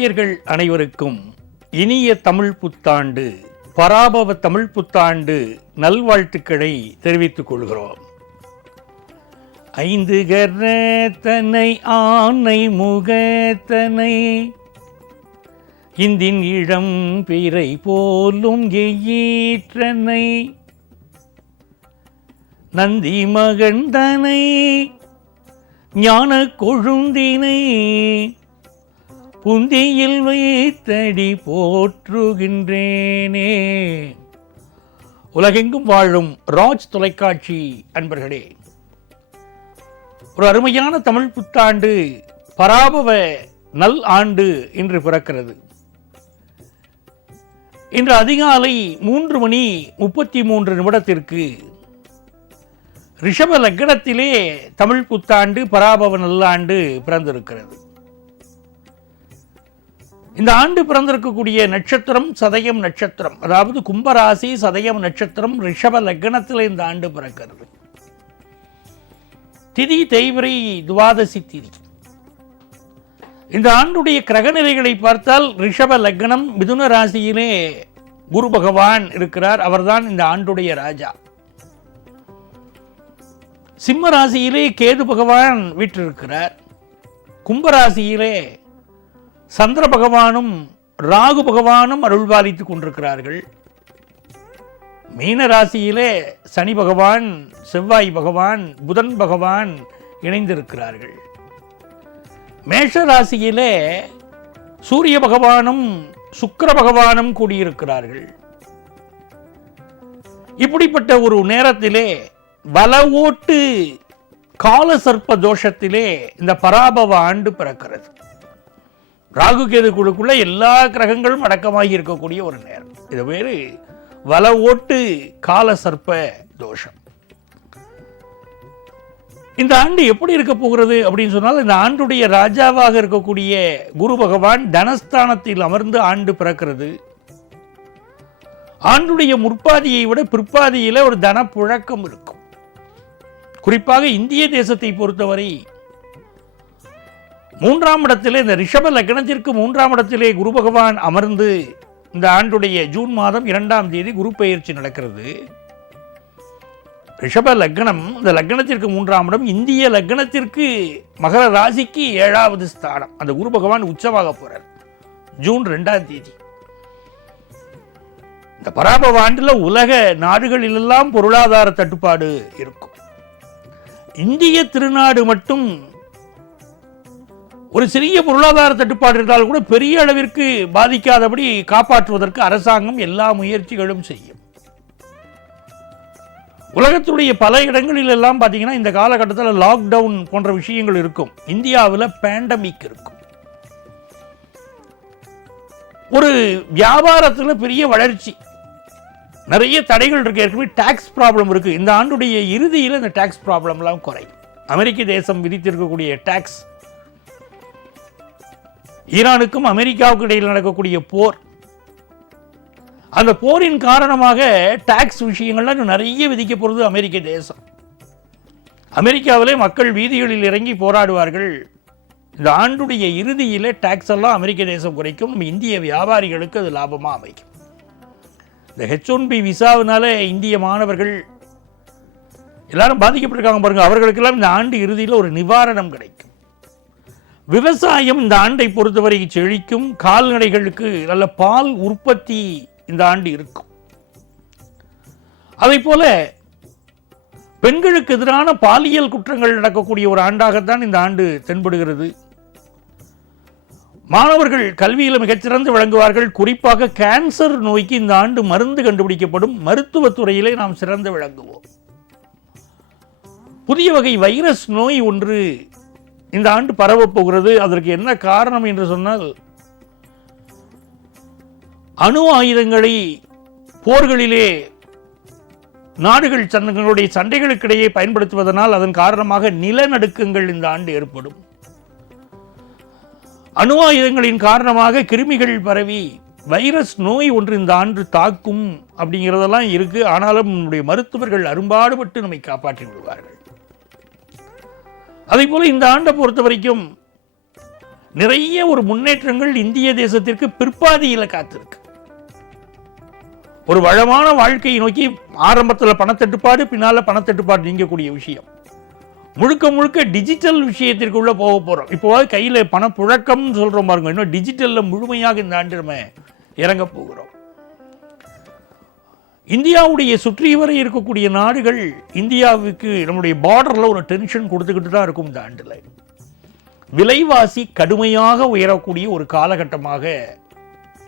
நேயர்கள் அனைவருக்கும் இனிய தமிழ் புத்தாண்டு பராபவ தமிழ் புத்தாண்டு நல்வாழ்த்துக்களை தெரிவித்துக் கொள்கிறோம். ஐந்து கரத்தனை ஆனை முகத்தனை இந்தின் இளம் பிறை போலும் எயிற்றனை நந்தி மகந்தனை ஞான கொழுந்தினை புந்தியில் வைத்தடி போற்றுகின்றேனே. உலகெங்கும் வாழும் ராஜ் தொலைக்காட்சி அன்பர்களே, ஒரு அருமையான தமிழ் புத்தாண்டு பராபவ நல் ஆண்டு இன்று பிறக்கிறது. இன்று அதிகாலை 3:33 ரிஷப லக்னத்திலே தமிழ் புத்தாண்டு பராபவ நல்லாண்டு பிறந்திருக்கிறது. இந்த ஆண்டு பிறந்திருக்கக்கூடிய நட்சத்திரம் சதயம் நட்சத்திரம், அதாவது கும்பராசி சதயம் நட்சத்திரம் ரிஷப லக்னத்தில் இந்த ஆண்டு பிறக்கிறது. திதி தேய்பிரை துவாதசி திதி. இந்த ஆண்டுடைய கிரகநிலைகளை பார்த்தால் ரிஷப லக்னம் மிதுன ராசியிலே குரு பகவான் இருக்கிறார், அவர்தான் இந்த ஆண்டுடைய ராஜா. சிம்ம ராசியிலே கேது பகவான் வீற்றிருக்கிறார். கும்பராசியிலே சந்திர பகவானும் ராகு பகவானும் அருள்பாலித்துக் கொண்டிருக்கிறார்கள். மீன ராசியிலே சனி பகவான், செவ்வாய் பகவான், புதன் பகவான் இணைந்திருக்கிறார்கள். மேஷ ராசியிலே சூரிய பகவானும் சுக்கிர பகவானும் கூடியிருக்கிறார்கள். இப்படிப்பட்ட ஒரு நேரத்திலே பல ஓட்டு கால சர்ப்ப தோஷத்திலே இந்த பராபவ ஆண்டு பிறக்கிறது. ராகு கேது குழுக்குள்ள எல்லா கிரகங்களும் அடக்கமாகி இருக்கக்கூடிய ஒரு நேரம். இது பேரு வல ஓட்டு கால சர்ப்ப தோஷம். இந்த ஆண்டு எப்படி இருக்க போகிறது அப்படின்னு சொன்னால், இந்த ஆண்டுடைய ராஜாவாக இருக்கக்கூடிய குரு பகவான் தனஸ்தானத்தில் அமர்ந்து ஆண்டு பிறக்கிறது. ஆண்டுடைய முற்பாதியை விட பிற்பாதியில ஒரு தன புழக்கம் இருக்கும். குறிப்பாக இந்திய தேசத்தை பொறுத்தவரை 3ஆம் இடத்திலே, இந்த ரிஷப லக்னத்திற்கு 3ஆம் இடத்திலே குரு பகவான் அமர்ந்து இந்த ஆண்டுடைய ஜூன் மாதம் 2ஆம் தேதி குரு பெயர்ச்சி நடக்கிறது. ரிஷப லக்னம், இந்த லக்னத்திற்கு 3ஆம் இடம், இந்திய லக்னத்திற்கு மகர ராசிக்கு 7வது ஸ்தானம். அந்த குரு பகவான் உச்சமாக போறார் ஜூன் 2ஆம் தேதி. இந்த பராபவ ஆண்டுல உலக நாடுகளிலெல்லாம் பொருளாதார தட்டுப்பாடு இருக்கும். இந்திய திருநாடு மட்டும் ஒரு சிறிய பொருளாதார தட்டுப்பாடு இருந்தால் கூட பெரிய அளவிற்கு பாதிக்காதபடி காப்பாற்றுவதற்கு அரசாங்கம் எல்லா முயற்சிகளும் செய்யும். உலகத்துடைய பல இடங்களில் எல்லாம் பார்த்தீங்கன்னா இந்த காலகட்டத்தில் லாக்டவுன் போன்ற விஷயங்கள் இருக்கும். இந்தியாவில் பேண்டமிக் இருக்கும். ஒரு வியாபாரத்தில் பெரிய வளர்ச்சி, நிறைய தடைகள் இருக்கு. ஏற்கனவே டாக்ஸ் ப்ராப்ளம் இருக்கு. இந்த ஆண்டுடைய இறுதியில் இந்த டாக்ஸ் ப்ராப்ளம்லாம் குறையும். அமெரிக்க தேசம் விதித்திருக்கக்கூடிய டாக்ஸ், ஈரானுக்கும் அமெரிக்காவுக்கு இடையில் நடக்கக்கூடிய போர், அந்த போரின் காரணமாக டாக்ஸ் விஷயங்கள்லாம் நிறைய விதிக்க போகிறது அமெரிக்க தேசம். அமெரிக்காவிலே மக்கள் வீதிகளில் இறங்கி போராடுவார்கள். இந்த ஆண்டுடைய இறுதியில் டாக்ஸ் எல்லாம் அமெரிக்க தேசம் குறைக்கும். நம்ம இந்திய வியாபாரிகளுக்கு அது லாபமாக அமைக்கும். இந்த H1B விசாவினால இந்திய மாணவர்கள் எல்லாரும் பாதிக்கப்பட்டிருக்காங்க பாருங்க, அவர்களுக்கெல்லாம் இந்த ஆண்டு இறுதியில் ஒரு நிவாரணம் கிடைக்கும். விவசாயம் இந்த ஆண்டை பொறுத்தவரை செழிக்கும். கால்நடைகளுக்கு நல்ல பால் உற்பத்தி இந்த ஆண்டு இருக்கும். அதே போல பெண்களுக்கு எதிரான பாலியல் குற்றங்கள் நடக்கக்கூடிய ஒரு ஆண்டாகத்தான் இந்த ஆண்டு தென்படுகிறது. மாணவர்கள் கல்வியில் மிகச்சிறந்து விளங்குவார்கள். குறிப்பாக கேன்சர் நோய்க்கு இந்த ஆண்டு மருந்து கண்டுபிடிக்கப்படும். மருத்துவத்துறையிலே நாம் சிறந்து விளங்குவோம். புதிய வகை வைரஸ் நோய் ஒன்று இந்த ஆண்டு பரவப்போகிறது. அதற்கு என்ன காரணம் என்று சொன்னால், அணு ஆயுதங்களை போர்களிலே நாடுகள் தங்களுடைய சண்டைகளுக்கிடையே பயன்படுத்துவதனால் அதன் காரணமாக நிலநடுக்கங்கள் இந்த ஆண்டு ஏற்படும். அணு ஆயுதங்களின் காரணமாக கிருமிகள் பரவி வைரஸ் நோய் ஒன்று இந்த ஆண்டு தாக்கும் அப்படிங்கிறதெல்லாம் இருக்கு. ஆனாலும் நம்முடைய மருத்துவர்கள் அரும்பாடுபட்டு நம்மை காப்பாற்றி விடுவார்கள். அதே போல இந்த ஆண்டை பொறுத்த வரைக்கும் நிறைய ஒரு முன்னேற்றங்கள் இந்திய தேசத்திற்கு பிற்பாதியில் காத்திருக்கு. ஒரு வளமான வாழ்க்கையை நோக்கி ஆரம்பத்தில் பணத்தட்டுப்பாடு, பின்னால பணத்தட்டுப்பாடு நீங்கக்கூடிய விஷயம். முழுக்க முழுக்க டிஜிட்டல் விஷயத்திற்குள்ள போக போறோம். இப்போ கையில் பணப்புழக்கம் சொல்றோம் பாருங்க, இன்னும் டிஜிட்டல்ல முழுமையாக இந்த ஆண்டு நம்ம இறங்க போகிறோம். இந்தியாவுடைய சுற்றிவரை இருக்கக்கூடிய நாடுகள் இந்தியாவுக்கு நம்முடைய பார்டர்ல ஒரு டென்ஷன் கொடுத்துக்கிட்டு தான் இருக்கும். இந்த ஆண்டுல விலைவாசி கடுமையாக உயரக்கூடிய ஒரு காலகட்டமாக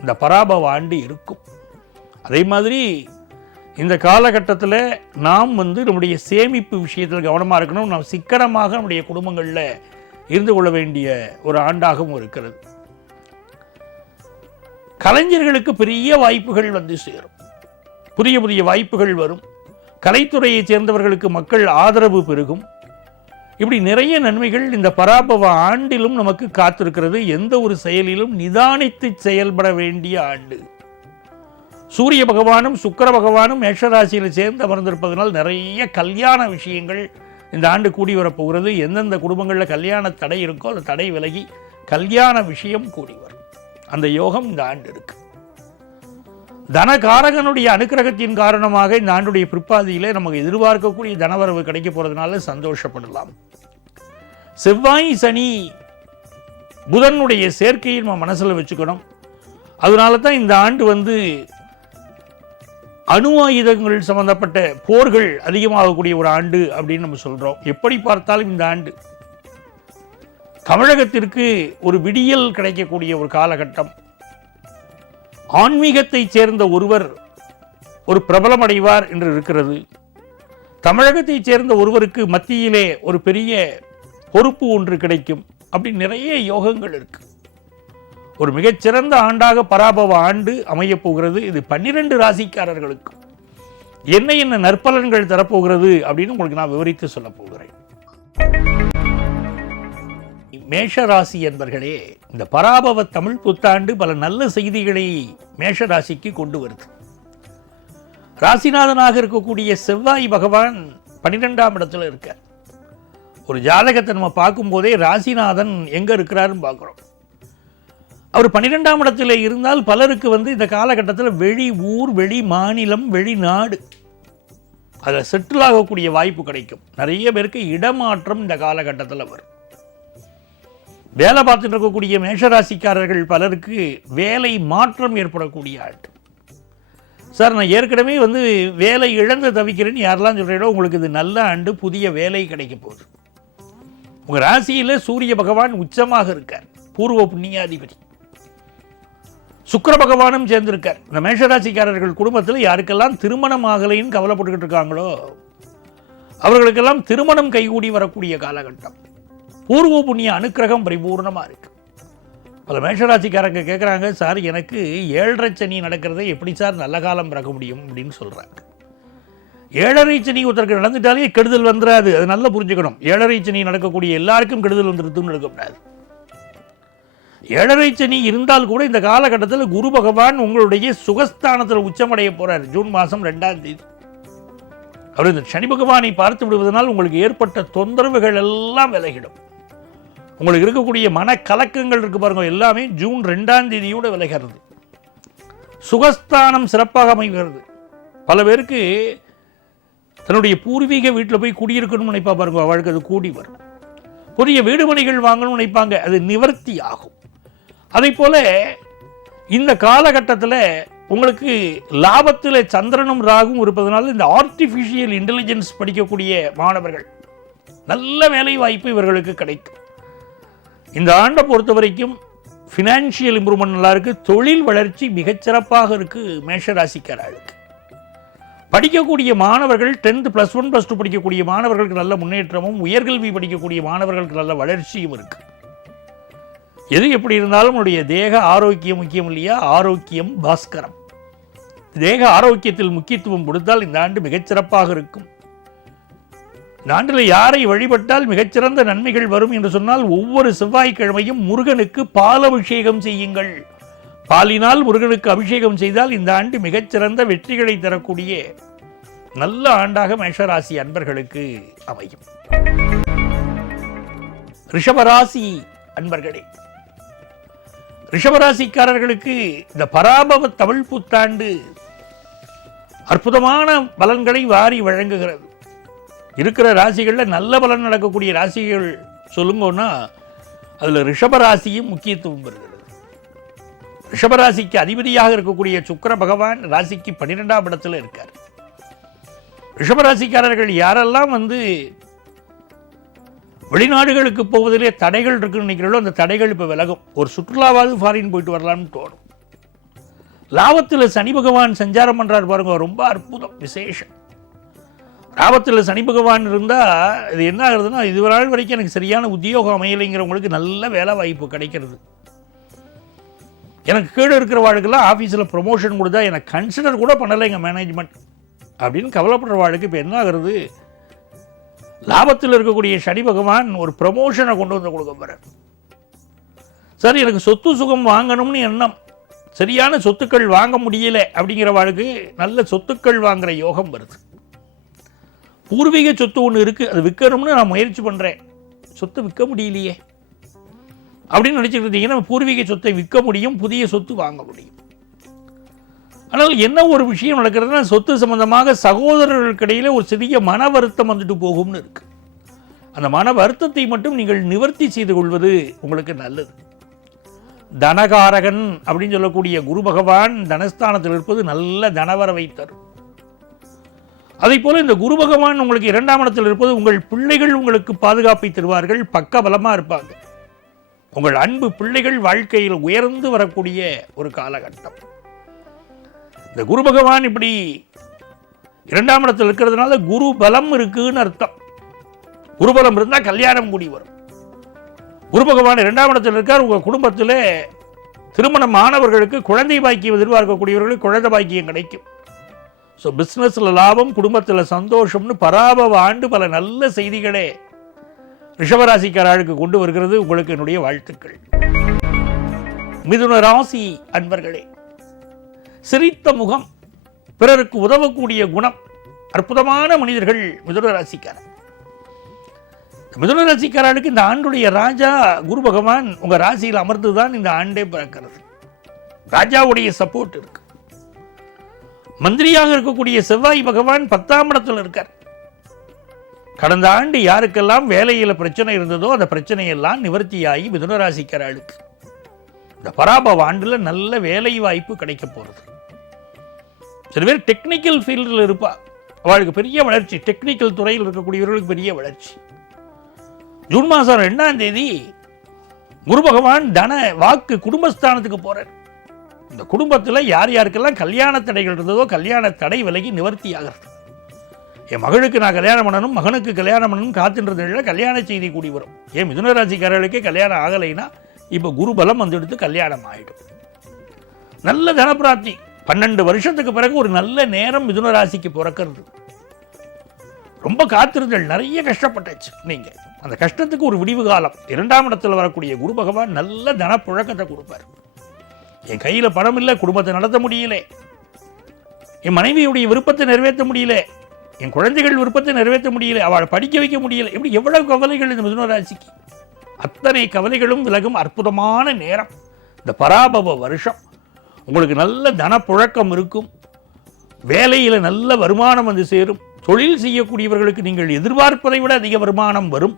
இந்த பராபவ ஆண்டு இருக்கும். அதே மாதிரி இந்த காலகட்டத்தில் நாம் நம்முடைய சேமிப்பு விஷயத்தில் கவனமாக இருக்கணும். நாம் சிக்கனமாக நம்முடைய குடும்பங்களில் இருந்து கொள்ள வேண்டிய ஒரு ஆண்டாகவும் இருக்கிறது. கலைஞர்களுக்கு பெரிய வாய்ப்புகள் சேரும். புதிய புதிய வாய்ப்புகள் வரும். கலைத்துறையைச் சேர்ந்தவர்களுக்கு மக்கள் ஆதரவு பெருகும். இப்படி நிறைய நன்மைகள் இந்த பராபவ ஆண்டிலும் நமக்கு காத்திருக்கிறது. எந்த ஒரு செயலிலும் நிதானித்து செயல்பட வேண்டிய ஆண்டு. சூரிய பகவானும் சுக்கிர பகவானும் மேஷராசியில் சேர்ந்து அமர்ந்திருப்பதனால் நிறைய கல்யாண விஷயங்கள் இந்த ஆண்டு கூடி வரப்போகிறது. எந்தெந்த குடும்பங்களில் கல்யாண தடை இருக்கோ அந்த தடை விலகி கல்யாண விஷயம் கூடி வரும். அந்த யோகம் இந்த ஆண்டு இருக்கு. தனகாரகனுடைய அனுக்கிரகத்தின் காரணமாக இந்த ஆண்டுடைய பிற்பாதியிலே நமக்கு எதிர்பார்க்கக்கூடிய தனவரவு கிடைக்க போறதுனால சந்தோஷப்படலாம். செவ்வாய் சனி புதனுடைய சேர்க்கையை நம்ம மனசுல வச்சுக்கணும். அதனால தான் இந்த ஆண்டு அணு ஆயுதங்கள் சம்பந்தப்பட்ட போர்கள் அதிகமாகக்கூடிய ஒரு ஆண்டு அப்படின்னு நம்ம சொல்றோம். எப்படி பார்த்தாலும் இந்த ஆண்டு தமிழகத்திற்கு ஒரு விடியல் கிடைக்கக்கூடிய ஒரு காலகட்டம். ஆன்மீகத்தை சேர்ந்த ஒருவர் ஒரு பிரபலமடைவார் என்று இருக்கிறது. தமிழகத்தை சேர்ந்த ஒருவருக்கு மத்தியிலே ஒரு பெரிய பொறுப்பு ஒன்று கிடைக்கும். அப்படி நிறைய யோகங்கள் இருக்கு. ஒரு மிகச்சிறந்த ஆண்டாக பராபவ ஆண்டு அமையப் போகிறது. இது 12 ராசிக்காரர்களுக்கு என்ன நற்பலன்கள் தரப்போகிறது அப்படின்னு உங்களுக்கு நான் விவரித்து சொல்ல போகிறேன். மேஷராசி என்பர்களே, இந்த பராபவ தமிழ் புத்தாண்டு பல நல்ல செய்திகளை மேஷராசிக்கு கொண்டு வருது. ராசிநாதனாக இருக்கக்கூடிய செவ்வாய் பகவான் 12ஆம் இடத்துல இருக்கார். ஒரு ஜாதகத்தை நம்ம பார்க்கும்போதே ராசிநாதன் எங்க இருக்கிறாருன்னு பார்க்குறோம். அவர் 12ஆம் இடத்துல இருந்தால் பலருக்கு இந்த காலகட்டத்தில் வெளி ஊர், வெளி மாநிலம், வெளிநாடு அதில் செட்டில் ஆகக்கூடிய வாய்ப்பு கிடைக்கும். நிறைய பேருக்கு இடமாற்றம் இந்த காலகட்டத்தில் வரும். வேலை பார்த்துட்டு இருக்கக்கூடிய மேஷராசிக்காரர்கள் பலருக்கு வேலை மாற்றம் ஏற்படக்கூடிய ஆண்டு. சார், நான் ஏற்கனவே வேலை இழந்து தவிக்கிறேன்னு யாரெல்லாம் சொல்கிறீங்களோ உங்களுக்கு இது நல்ல ஆண்டு. புதிய வேலை கிடைக்க போகுது. உங்கள் ராசியில் சூரிய பகவான் உச்சமாக இருக்கார், பூர்வ புண்ணியாதிபதி. சுக்கிர பகவானும் சேர்ந்திருக்கார். இந்த மேஷராசிக்காரர்கள் குடும்பத்தில் யாருக்கெல்லாம் திருமணம் ஆகலைன்னு கவலைப்பட்டுக்கிட்டு இருக்காங்களோ அவர்களுக்கெல்லாம் திருமணம் கைகூடி வரக்கூடிய காலகட்டம். பூர்வ புண்ணிய அனுக்கிரகம் பரிபூர்ணமாக இருக்கு. பல மேஷராசிக்காரங்க கேட்குறாங்க, சார் எனக்கு 7.5 சனி நடக்கிறதை எப்படி சார் நல்ல காலம் பிறக்க முடியும் அப்படின்னு சொல்கிறாங்க. 7.5 சனி ஒருத்தருக்கு நடந்துட்டாலே கெடுதல் வந்துடாது. அது நல்லா புரிஞ்சுக்கணும். 7.5 சனி நடக்கக்கூடிய எல்லாருக்கும் கெடுதல் வந்துடுதுன்னு எடுக்கக்கூடாது. 7.5 சனி இருந்தால் கூட இந்த காலகட்டத்தில் குரு பகவான் உங்களுடைய சுகஸ்தானத்தில் உச்சமடைய போறார். ஜூன் மாதம் 2ஆம் தேதி அவர் இந்த சனி பகவானை பார்த்து விடுவதனால் உங்களுக்கு ஏற்பட்ட தொந்தரவுகள் எல்லாம் விலகிடும். உங்களுக்கு இருக்கக்கூடிய மனக்கலக்கங்கள் இருக்கு பாருங்க, எல்லாமே ஜூன் 2ஆம் தேதியோட விலகிறது. சுகஸ்தானம் சிறப்பாக அமைகிறது. பல பேருக்கு தன்னுடைய பூர்வீக வீட்டில் போய் குடியிருக்கணும்னு நினைப்பா பாருங்க, அவளுக்கு அது கூடி வரும். புதிய வீடுமனைகள் வாங்கணும்னு நினைப்பாங்க, அது நிவர்த்தி ஆகும். அதே போல இந்த காலகட்டத்தில் உங்களுக்கு லாபத்தில் சந்திரனும் ராகும் இருப்பதனால இந்த ஆர்டிஃபிஷியல் இன்டெலிஜென்ஸ் படிக்கக்கூடிய மாணவர்கள் நல்ல வேலை வாய்ப்பு இவர்களுக்கு கிடைக்கும். இந்த ஆண்டை பொறுத்த வரைக்கும் ஃபினான்ஷியல் இம்ப்ரூவ்மெண்ட் நல்லா இருக்கு. தொழில் வளர்ச்சி மிகச்சிறப்பாக இருக்கு. மேஷராசிக்காரர்களுக்கு படிக்கக்கூடிய மாணவர்கள் 10th +1 +2 படிக்கக்கூடிய மாணவர்களுக்கு நல்ல முன்னேற்றமும், உயர்கல்வி படிக்கக்கூடிய மாணவர்களுக்கு நல்ல வளர்ச்சியும் இருக்கு. எது எப்படி இருந்தாலும் உடைய தேக ஆரோக்கியம் முக்கியம் இல்லையா? ஆரோக்கியம் பாஸ்கரம். தேக ஆரோக்கியத்தில் முக்கியத்துவம் கொடுத்தால் இந்த ஆண்டு மிகச்சிறப்பாக இருக்கும். இந்த ஆண்டில் யாரை வழிபட்டால் மிகச்சிறந்த நன்மைகள் வரும் என்று சொன்னால், ஒவ்வொரு செவ்வாய்க்கிழமையும் முருகனுக்கு பால் அபிஷேகம் செய்யுங்கள். பாலினால் முருகனுக்கு அபிஷேகம் செய்தால் இந்த ஆண்டு மிகச்சிறந்த வெற்றிகளை தரக்கூடிய நல்ல ஆண்டாக மேஷராசி அன்பர்களுக்கு அமையும். ரிஷபராசி அன்பர்களே, ரிஷபராசிக்காரர்களுக்கு இந்த பராபவ தமிழ் புத்தாண்டு அற்புதமான பலன்களை வாரி வழங்குகிறது. இருக்கிற ராசிகளில் நல்ல பலன் நடக்கக்கூடிய ராசிகள் சொல்லுங்கன்னா அதில் ரிஷபராசியும் முக்கியத்துவம் பெறுகிறது. ரிஷபராசிக்கு அதிபதியாக இருக்கக்கூடிய சுக்கிர பகவான் ராசிக்கு 12ஆம் இடத்துல இருக்கார். ரிஷபராசிக்காரர்கள் யாரெல்லாம் வெளிநாடுகளுக்கு போவதிலே தடைகள் இருக்குன்னு நினைக்கிறீங்களோ அந்த தடைகள் இப்போ விலகும். ஒரு சுற்றுலாவாவது ஃபாரின் போயிட்டு வரலாம்னு தோணும். லாபத்தில் சனி பகவான் சஞ்சாரம் பண்ணுறாரு பாருங்க, ரொம்ப அற்புதம், விசேஷம். லாபத்தில் சனி பகவான் இருந்தால் இது என்ன ஆகுதுன்னா, இது நாள் வரைக்கும் எனக்கு சரியான உத்தியோகம் அமையலைங்கிறவங்களுக்கு நல்ல வேலை வாய்ப்பு கிடைக்கிறது. எனக்கு கீழே இருக்கிற வாழ்க்கெல்லாம் ஆஃபீஸில் ப்ரொமோஷன் கொடுத்தா எனக்கு கன்சிடர் கூட பண்ணலை எங்கள் மேனேஜ்மெண்ட் அப்படின்னு கவலைப்படுற வாழ்க்கை இப்போ என்ன ஆகுறது, லாபத்தில் இருக்கக்கூடிய சனி பகவான் ஒரு ப்ரமோஷனை கொண்டு வந்து கொடுக்க போகிறார். சரி, எனக்கு சொத்து சுகம் வாங்கணும்னு எண்ணம், சரியான சொத்துக்கள் வாங்க முடியல அப்படிங்கிற வாழ்க்கை நல்ல சொத்துக்கள் வாங்குற யோகம் வருது. பூர்வீக சொத்து ஒன்று இருக்குது, அது விற்கணும்னு நான் முயற்சி பண்ணுறேன், சொத்தை விற்க முடியலையே அப்படின்னு நினச்சிட்டு இருந்தீங்கன்னா பூர்வீக சொத்தை விற்க முடியும், புதிய சொத்து வாங்க முடியும். ஆனால் என்ன ஒரு விஷயம் நடக்கிறதுனா, சொத்து சம்பந்தமாக சகோதரர்களுக்கிடையிலே ஒரு சிறிய மன வருத்தம் வந்துட்டு போகும்னு இருக்கு. அந்த மன வருத்தத்தை மட்டும் நீங்கள் நிவர்த்தி செய்து கொள்வது உங்களுக்கு நல்லது. தனகாரகன் அப்படின்னு சொல்லக்கூடிய குரு பகவான் தனஸ்தானத்தில் இருப்பது நல்ல தனவரவை தரும். அதே போல இந்த குரு பகவான் உங்களுக்கு 2ஆம் இடத்தில் இருப்பது உங்கள் பிள்ளைகள் உங்களுக்கு பாதுகாப்பை தருவார்கள், பக்க பலமாக இருப்பாங்க. உங்கள் அன்பு பிள்ளைகள் வாழ்க்கையில் உயர்ந்து வரக்கூடிய ஒரு காலகட்டம். இந்த குரு பகவான் இப்படி 2ஆம் இடத்தில் இருக்கிறதுனால குரு பலம் இருக்குன்னு அர்த்தம். குருபலம் இருந்தால் கல்யாணம் கூடி வரும். குரு பகவான் 2ஆம் இடத்தில் இருக்கார். உங்கள் குடும்பத்தில் திருமணம் ஆனவர்களுக்கு குழந்தை பாக்கியம் எதிர்பார்க்கக்கூடியவர்களுக்கு குழந்தை பாக்கியம் கிடைக்கும். ஸோ பிஸ்னஸில் லாபம், குடும்பத்தில் சந்தோஷம்னு பராபவ ஆண்டு பல நல்ல செய்திகளே ரிஷபராசிக்காரர்களுக்கு கொண்டு வருகிறது. உங்களுக்கு என்னுடைய வாழ்த்துக்கள். மிதுன ராசி அன்பர்களே, சிரித்த முகம், பிறருக்கு உதவக்கூடிய குணம், அற்புதமான மனிதர்கள் மிதுன ராசிக்காரர். மிதுன ராசிக்காரர்களுக்கு இந்த ஆண்டுடைய ராஜா குரு பகவான் உங்க ராசியில் அமர்ந்துதான் இந்த ஆண்டே பிறக்கிறது. ராஜாவுடைய சப்போர்ட் இருக்கு. மந்திரியாக இருக்கக்கூடிய செவ்வாய் பகவான் 10ஆம் இடத்தில் இருக்கார். கடந்த ஆண்டு யாருக்கெல்லாம் வேலையில் பிரச்சனை இருந்ததோ அந்த பிரச்சனையெல்லாம் நிவர்த்தியாகி மிதுன ராசிக்காரர்களுக்கு இந்த பராபவ ஆண்டுல நல்ல வேலை வாய்ப்பு கிடைக்க போறது. சில பேர் டெக்னிக்கல் ஃபீல்டில் இருப்பா, அவளுக்கு பெரிய வளர்ச்சி. டெக்னிக்கல் துறையில் இருக்கக்கூடியவர்களுக்கு பெரிய வளர்ச்சி. ஜூன் மாதம் 2ஆம் தேதி குரு பகவான் தன வாக்கு குடும்பஸ்தானத்துக்கு போறார். இந்த குடும்பத்தில் யார் யாருக்கெல்லாம் கல்யாண தடைகள் இருந்ததோ கல்யாண தடை விலகி நிவர்த்தி ஆகிறது. என் மகளுக்கு நான் கல்யாணம் பண்ணணும், மகனுக்கு கல்யாணம் பண்ணணும் காத்துன்றதுல கல்யாண செய்தி கூடி வரும். ஏன் மிதுன ராசிக்காரர்களுக்கே கல்யாணம் ஆகலைன்னா இப்போ குரு பலம் வந்துடுத்து கல்யாணம் ஆகிடும். நல்ல தனப்பிராப்தி. 12 வருஷத்துக்கு பிறகு ஒரு நல்ல நேரம் மிதுன ராசிக்கு பிறக்கிறது. ரொம்ப காத்திருந்தல், நிறைய கஷ்டப்பட்டாச்சு நீங்க. அந்த கஷ்டத்துக்கு ஒரு விடிவு காலம். 2ஆம் இடத்துல வரக்கூடிய குரு பகவான் நல்ல தனப்புழக்கத்தை கொடுப்பார். என் கையில் பணம் இல்லை, குடும்பத்தை நடத்த முடியல, என் மனைவியுடைய விருப்பத்தை நிறைவேற்ற முடியல, என் குழந்தைகள் விருப்பத்தை நிறைவேற்ற முடியல, அவளை படிக்க வைக்க முடியல, இப்படி எவ்வளவு கவலைகள் இந்த மிதுன ராசிக்கு. அத்தனை கவலைகளும் விலகும் அற்புதமான நேரம் இந்த பராபவ வருஷம். உங்களுக்கு நல்ல தனப்புழக்கம் இருக்கும். வேலையில் நல்ல வருமானம் வந்து சேரும். தொழில் செய்யக்கூடியவர்களுக்கு நீங்கள் எதிர்பார்ப்பதை விட அதிக வருமானம் வரும்.